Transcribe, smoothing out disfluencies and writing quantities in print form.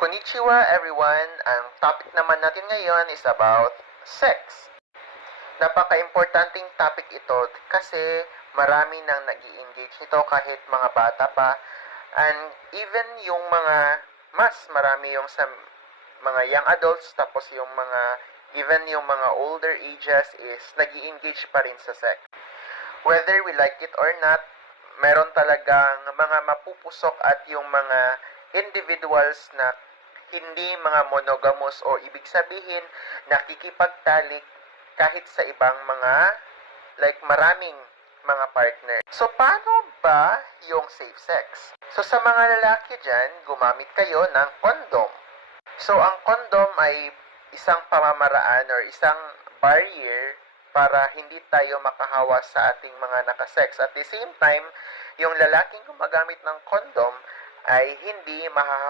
Konnichiwa everyone! Ang topic naman natin ngayon is about sex. Napaka-importanting topic ito kasi marami nang nag-i-engage nito kahit mga bata pa. And even yung mas marami yung sa mga young adults, tapos yung even yung mga older ages is nag-i-engage pa rin sa sex. Whether we like it or not, meron talagang mga mapupusok at yung mga individuals na hindi mga monogamous o ibig sabihin nakikipagtalik kahit sa ibang maraming mga partner. So, paano ba yung safe sex? So, sa mga lalaki dyan, gumamit kayo ng condom. So, ang condom ay isang pamamaraan or isang barrier para hindi tayo makahawa sa ating mga nakasex. At the same time, yung lalaking gumagamit ng condom ay hindi mahahawa